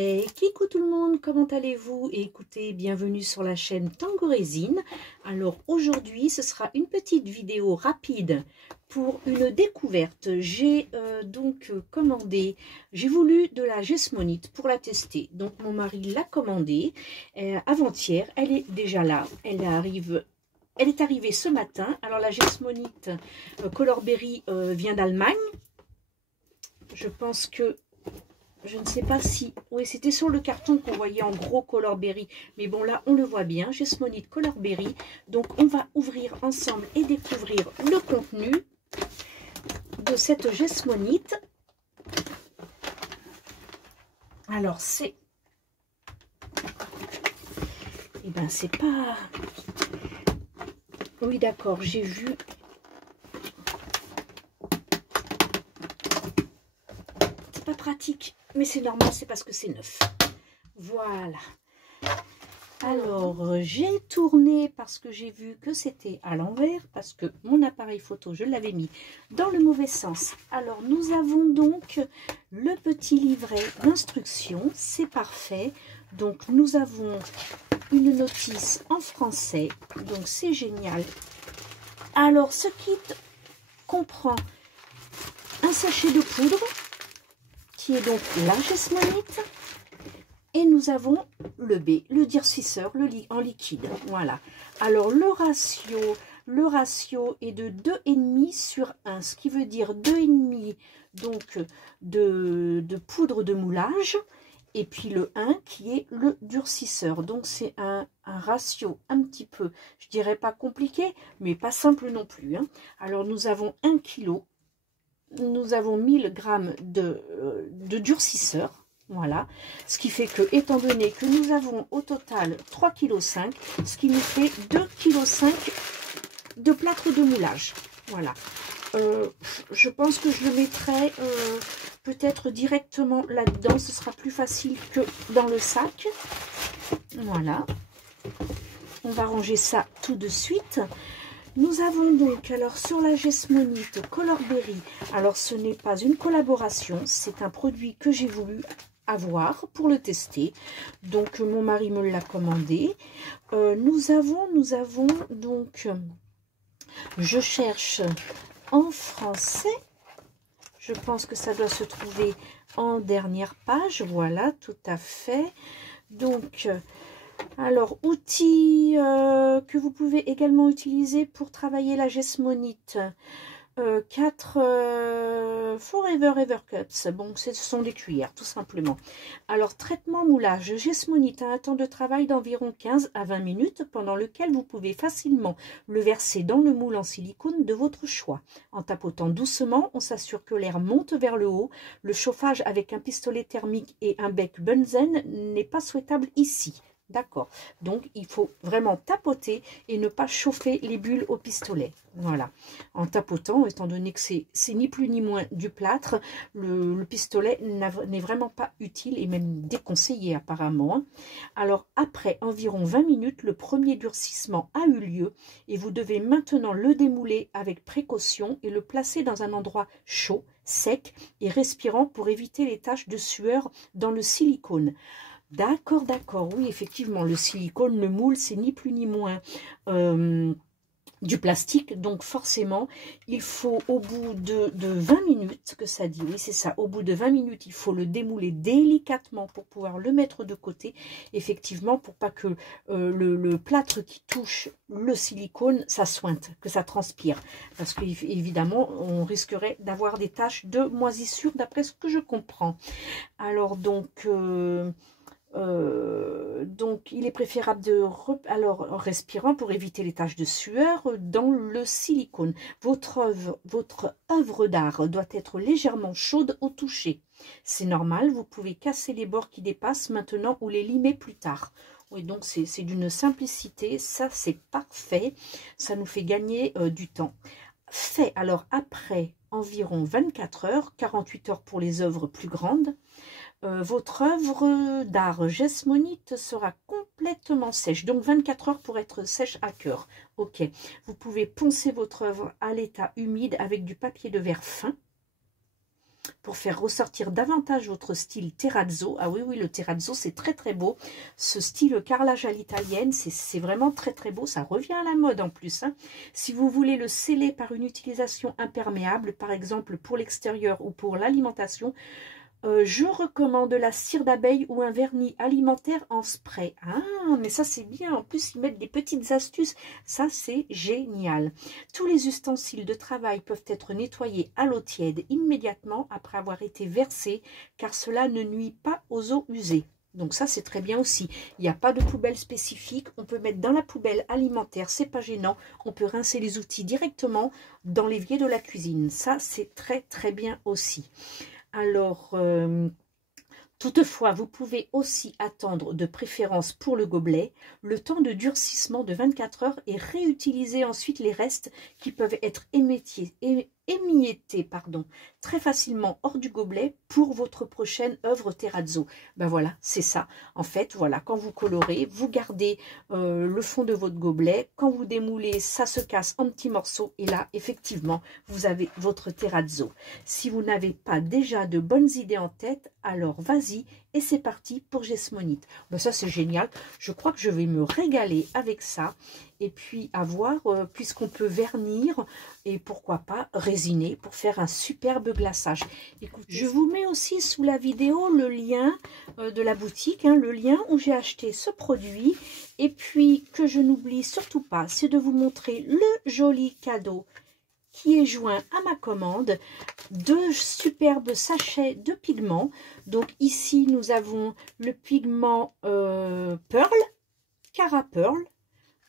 Et coucou tout le monde, comment allez-vous? Et écoutez, bienvenue sur la chaîne Tango Résine. Alors aujourd'hui, ce sera une petite vidéo rapide pour une découverte. J'ai commandé, j'ai voulu de la gesmonite pour la tester. Donc mon mari l'a commandée avant-hier, elle est déjà là, elle est arrivée ce matin. Alors la gesmonite Color Berry vient d'Allemagne. Je pense que je ne sais pas si... Oui, c'était sur le carton qu'on voyait en gros Color Berry. Mais bon, là, on le voit bien. Gesmonite Color Berry. Donc, on va ouvrir ensemble et découvrir le contenu de cette gesmonite. Alors, c'est... Eh bien, c'est pas... Oui, d'accord, j'ai vu... C'est pas pratique. Mais c'est normal, c'est parce que c'est neuf. Voilà. Alors, j'ai tourné parce que j'ai vu que c'était à l'envers, parce que mon appareil photo, je l'avais mis dans le mauvais sens. Alors, nous avons donc le petit livret d'instructions, c'est parfait. Donc, nous avons une notice en français, donc c'est génial. Alors, ce kit comprend un sachet de poudre, qui est donc la gesmonite. Et nous avons le B, le durcisseur en liquide. Voilà. Alors, le ratio est de 2,5 sur 1, ce qui veut dire 2,5 donc de poudre de moulage. Et puis le 1 qui est le durcisseur. Donc, c'est un ratio un petit peu, je dirais pas compliqué, mais pas simple non plus. Hein. Alors, nous avons 1 kg. Nous avons 1000 grammes de durcisseur, voilà, ce qui fait que, étant donné que nous avons au total 3,5 kg, ce qui nous fait 2,5 kg de plâtre de moulage, voilà. Je pense que je le mettrai peut-être directement là-dedans, ce sera plus facile que dans le sac, voilà. On va ranger ça tout de suite. Nous avons donc, alors sur la gesmonite Color Berry, alors ce n'est pas une collaboration, c'est un produit que j'ai voulu avoir pour le tester. Donc mon mari me l'a commandé. Nous avons donc, je cherche en français, je pense que ça doit se trouver en dernière page, voilà, tout à fait. Donc... Alors, outils que vous pouvez également utiliser pour travailler la gesmonite. 4 Forever Ever Cups. Bon, ce sont des cuillères, tout simplement. Alors, traitement moulage. Gesmonite a un temps de travail d'environ 15 à 20 minutes, pendant lequel vous pouvez facilement le verser dans le moule en silicone de votre choix. En tapotant doucement, on s'assure que l'air monte vers le haut. Le chauffage avec un pistolet thermique et un bec Bunsen n'est pas souhaitable ici. D'accord, donc il faut vraiment tapoter et ne pas chauffer les bulles au pistolet. Voilà, en tapotant, étant donné que c'est ni plus ni moins du plâtre, le pistolet n'est vraiment pas utile et même déconseillé apparemment. Hein. Alors après environ 20 minutes, le premier durcissement a eu lieu et vous devez maintenant le démouler avec précaution et le placer dans un endroit chaud, sec et respirant pour éviter les taches de sueur dans le silicone. D'accord, d'accord, oui, effectivement, le silicone, le moule, c'est ni plus ni moins du plastique, donc forcément, il faut au bout de 20 minutes, que ça dit, oui, c'est ça, au bout de 20 minutes, il faut le démouler délicatement pour pouvoir le mettre de côté, effectivement, pour pas que le plâtre qui touche le silicone, ça sointe, que ça transpire, parce qu'évidemment, on risquerait d'avoir des taches de moisissure, d'après ce que je comprends. Alors, donc, il est préférable de respirant pour éviter les taches de sueur dans le silicone. Votre œuvre d'art doit être légèrement chaude au toucher. C'est normal, vous pouvez casser les bords qui dépassent maintenant ou les limer plus tard. Oui, donc c'est d'une simplicité, ça c'est parfait, ça nous fait gagner du temps. Fait alors après environ 24 heures, 48 heures pour les œuvres plus grandes, votre œuvre d'art gesmonite sera complètement sèche. Donc 24 heures pour être sèche à cœur. Ok. Vous pouvez poncer votre œuvre à l'état humide avec du papier de verre fin. pour faire ressortir davantage votre style terrazzo. Ah oui, oui, le terrazzo, c'est très, très beau. Ce style carrelage à l'italienne, c'est vraiment très, très beau. Ça revient à la mode en plus, hein. Si vous voulez le sceller par une utilisation imperméable, par exemple pour l'extérieur ou pour l'alimentation, je recommande la cire d'abeille ou un vernis alimentaire en spray. Ah, mais ça c'est bien. En plus, ils mettent des petites astuces. Ça, c'est génial. Tous les ustensiles de travail peuvent être nettoyés à l'eau tiède immédiatement après avoir été versés, car cela ne nuit pas aux eaux usées. Donc ça, c'est très bien aussi. Il n'y a pas de poubelle spécifique. On peut mettre dans la poubelle alimentaire, c'est pas gênant. On peut rincer les outils directement dans l'évier de la cuisine. Ça, c'est très, très bien aussi. Alors, toutefois, vous pouvez aussi attendre, de préférence pour le gobelet, le temps de durcissement de 24 heures et réutiliser ensuite les restes qui peuvent être émiettés, très facilement hors du gobelet pour votre prochaine œuvre terrazzo. Ben voilà, c'est ça. En fait, voilà, quand vous colorez, vous gardez le fond de votre gobelet. Quand vous démoulez, ça se casse en petits morceaux. Et là, effectivement, vous avez votre terrazzo. Si vous n'avez pas déjà de bonnes idées en tête, alors vas-y et c'est parti pour Jesmonite. Ben ça, c'est génial. Je crois que je vais me régaler avec ça. Et puis à voir, puisqu'on peut vernir et pourquoi pas résiner pour faire un superbe glaçage. Écoutez, je vous mets aussi sous la vidéo le lien de la boutique, hein, le lien où j'ai acheté ce produit. Et puis que je n'oublie surtout pas, c'est de vous montrer le joli cadeau qui est joint à ma commande, deux superbes sachets de pigments. Donc ici nous avons le pigment Pearl, Cara Pearl,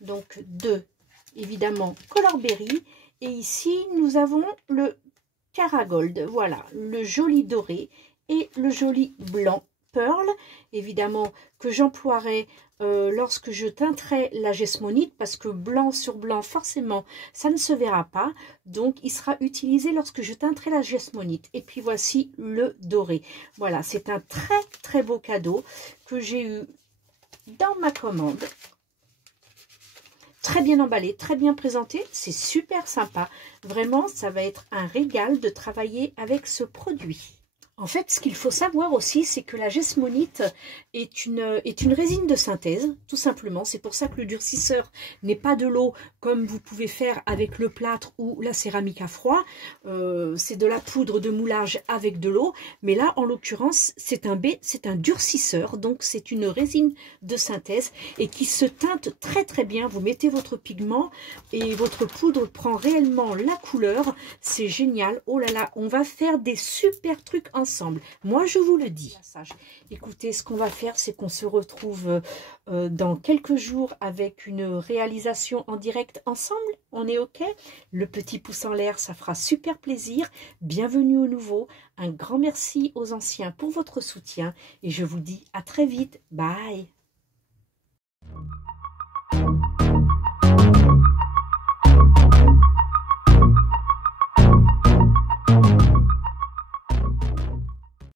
donc de évidemment Color Berry, et ici nous avons le Cara Gold, voilà, le joli doré et le joli blanc Pearl, évidemment que j'emploierai lorsque je teinterai la Jesmonite, parce que blanc sur blanc forcément ça ne se verra pas, donc il sera utilisé lorsque je teinterai la Jesmonite. Et puis voici le doré. Voilà, c'est un très très beau cadeau que j'ai eu dans ma commande. Très bien emballé, très bien présenté, c'est super sympa. Vraiment, ça va être un régal de travailler avec ce produit. En fait, ce qu'il faut savoir aussi, c'est que la Jesmonite est une résine de synthèse, tout simplement. C'est pour ça que le durcisseur n'est pas de l'eau comme vous pouvez faire avec le plâtre ou la céramique à froid. C'est de la poudre de moulage avec de l'eau. Mais là, en l'occurrence, c'est un durcisseur. Donc, c'est une résine de synthèse et qui se teinte très très bien. Vous mettez votre pigment et votre poudre prend réellement la couleur. C'est génial. Oh là là, on va faire des super trucs ensemble. Moi, je vous le dis. Écoutez, ce qu'on va faire, c'est qu'on se retrouve dans quelques jours avec une réalisation en direct ensemble. On est OK? Le petit pouce en l'air, ça fera super plaisir. Bienvenue aux nouveaux. Un grand merci aux anciens pour votre soutien. Et je vous dis à très vite. Bye!